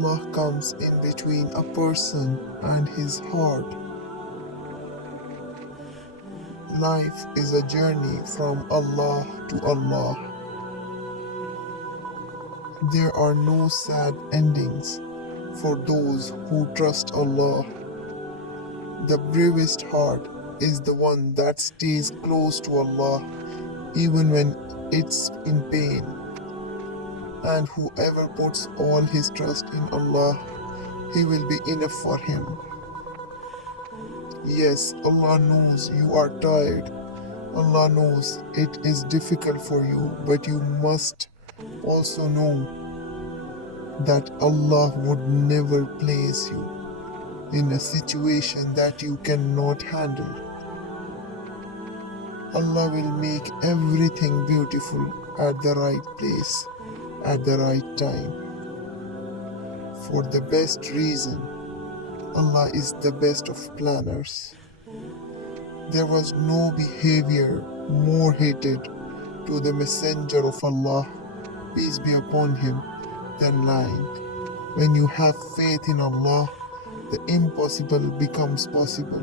Allah comes in between a person and his heart. Life is a journey from Allah to Allah. There are no sad endings for those who trust Allah. The bravest heart is the one that stays close to Allah even when it's in pain. And whoever puts all his trust in Allah, He will be enough for him. Yes, Allah knows you are tired. Allah knows it is difficult for you, but you must also know that Allah would never place you in a situation that you cannot handle. Allah will make everything beautiful at the right place, at the right time. For the best reason, Allah is the best of planners. There was no behavior more hated to the Messenger of Allah, peace be upon him, than lying. When you have faith in Allah, the impossible becomes possible.